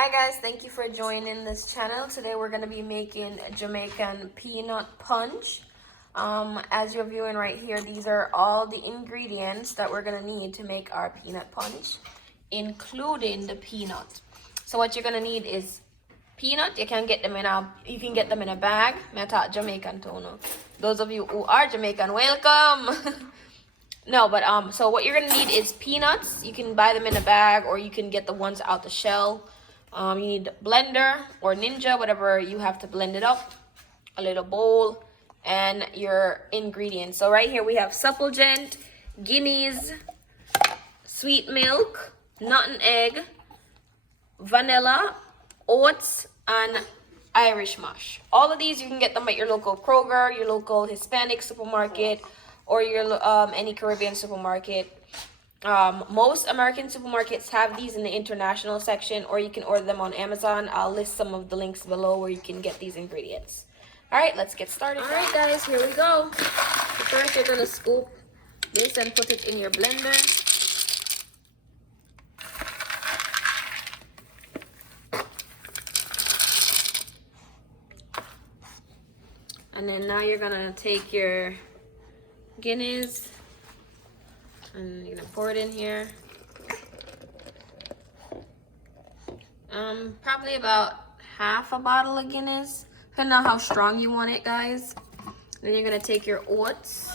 Hi guys, thank you for joining this channel. Today we're going to be making Jamaican peanut punch. As you're viewing right here, these are all the ingredients that we're going to need to make our peanut punch, including the peanut. So what you're going to need is peanut. You can get them in a bag. I talk Jamaican too, no? Those of you who are Jamaican, welcome. No, but so what you're gonna need is peanuts. You can buy them in a bag, or you can get the ones out the shell. You need blender or Ninja, whatever you have to blend it up. A little bowl and your ingredients. So right here we have supligen, Guinness, sweet milk, nutmeg, vanilla, oats, and Irish Moss. All of these you can get them at your local Kroger, your local Hispanic supermarket, or your any Caribbean supermarket. Most American supermarkets have these in the international section, or you can order them on Amazon. I'll list some of the links below where you can get these ingredients. All right, let's get started. All right, guys, here we go. First, you're gonna scoop this and put it in your blender. And then now you're gonna take your Guinness and you're gonna pour it in here. Probably about half a bottle of Guinness, depending on how strong you want it, guys. Then you're gonna take your oats.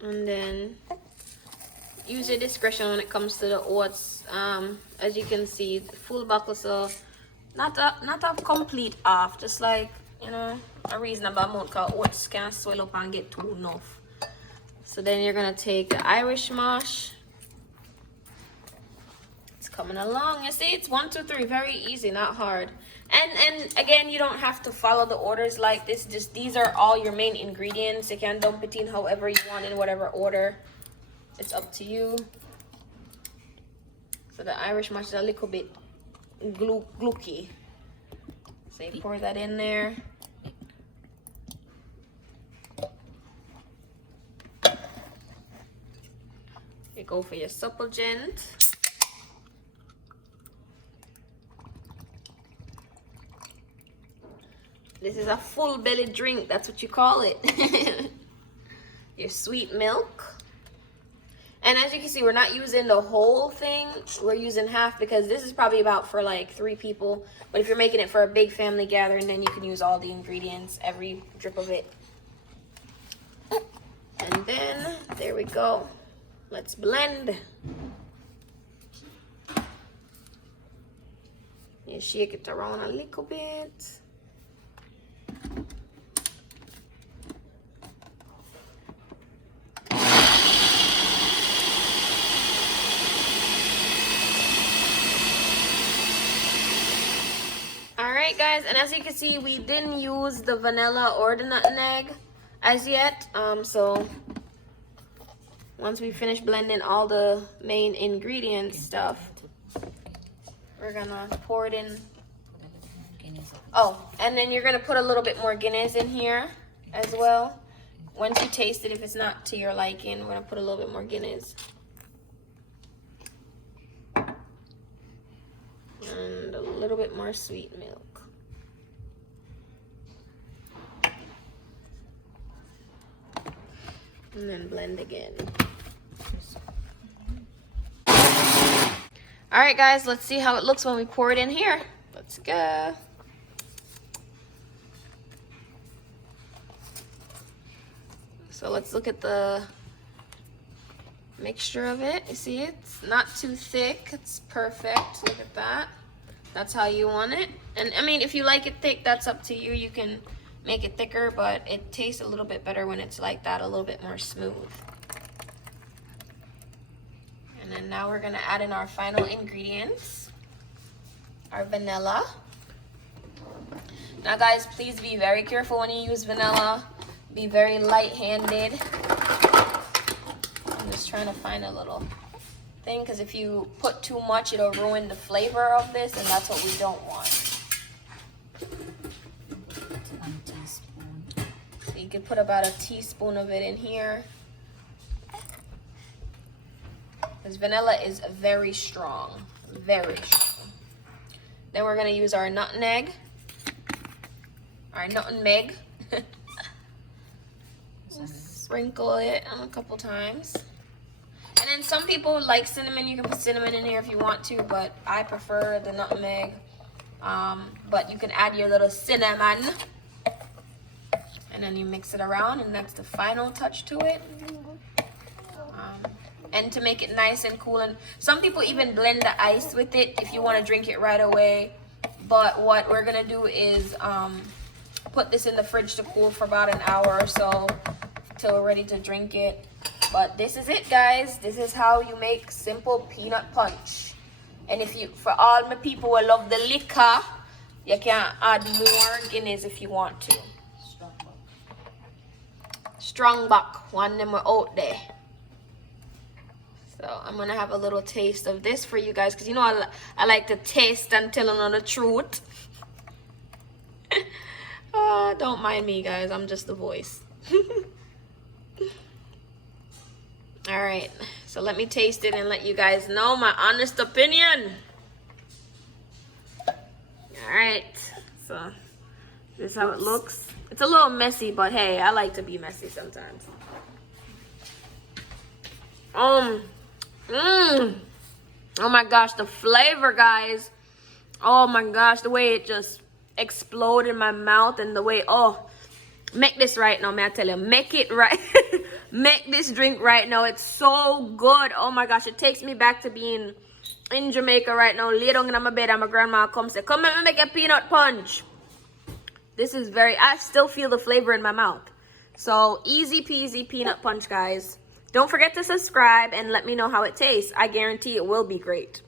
And then use your discretion when it comes to the oats. As you can see, the full buckle, so not a complete off, just like, you know, a reasonable amount, because oats can't swell up and get too enough. So then you're gonna take the Irish Moss. It's coming along. You see, it's 1, 2, 3, very easy, not hard. And again, you don't have to follow the orders like this. Just these are all your main ingredients. You can dump it in however you want, in whatever order. It's up to you. So the Irish Moss is a little bit glucky. So you pour that in there. You go for your supligen. This is a full belly drink, that's what you call it. Your sweet milk. And as you can see, we're not using the whole thing. We're using half because this is probably about for like 3 people. But if you're making it for a big family gathering, then you can use all the ingredients, every drip of it. And then, there we go. Let's blend. You shake it around a little bit. Alright guys, and as you can see, we didn't use the vanilla or the nutmeg as yet. So once we finish blending all the main ingredient stuff, we're gonna pour it in. Oh, and then you're gonna put a little bit more Guinness in here as well. Once you taste it, if it's not to your liking, we're gonna put a little bit more Guinness. And a little bit more sweet milk. And then blend again. All right, guys, let's see how it looks when we pour it in here. Let's go. So let's look at the mixture of it. You see, it's not too thick. It's perfect. Look at that. That's how you want it. And I mean, if you like it thick, that's up to you. You can make it thicker, but it tastes a little bit better when it's like that, a little bit more smooth. And then now we're gonna add in our final ingredients, our vanilla. Now guys, please be very careful when you use vanilla. Be very light-handed. I'm just trying to find a little thing, because if you put too much, it'll ruin the flavor of this, and that's what we don't want. could put about a teaspoon of it in here. This vanilla is very strong, very strong. Then we're gonna use our nutmeg. Sprinkle it a couple times. And then some people like cinnamon. You can put cinnamon in here if you want to, but I prefer the nutmeg. But you can add your little cinnamon. And then you mix it around, and that's the final touch to it. And to make it nice and cool. And some people even blend the ice with it if you want to drink it right away. But what we're going to do is put this in the fridge to cool for about an hour or so till we're ready to drink it. But this is it, guys. This is how you make simple peanut punch. And if you, for all my people who love the liquor, you can add more Guinness if you want to. Strongback, one them were out there. So I'm gonna have a little taste of this for you guys, because you know I like to taste and tell them the truth. Don't mind me, guys. I'm just the voice. All right, so let me taste it and let you guys know my honest opinion. All right, so this is how it looks. It's a little messy, but hey, I like to be messy sometimes. Oh my gosh, the flavor, guys. Oh my gosh, the way it just exploded in my mouth, and the way, oh, make this right now, man. I tell you, make it right. Make this drink right now. It's so good. Oh my gosh, it takes me back to being in Jamaica right now. Lay down in my bed and my grandma comes say, come let me make a peanut punch. This is very, I still feel the flavor in my mouth. So easy peasy peanut punch, guys. Don't forget to subscribe and let me know how it tastes. I guarantee it will be great.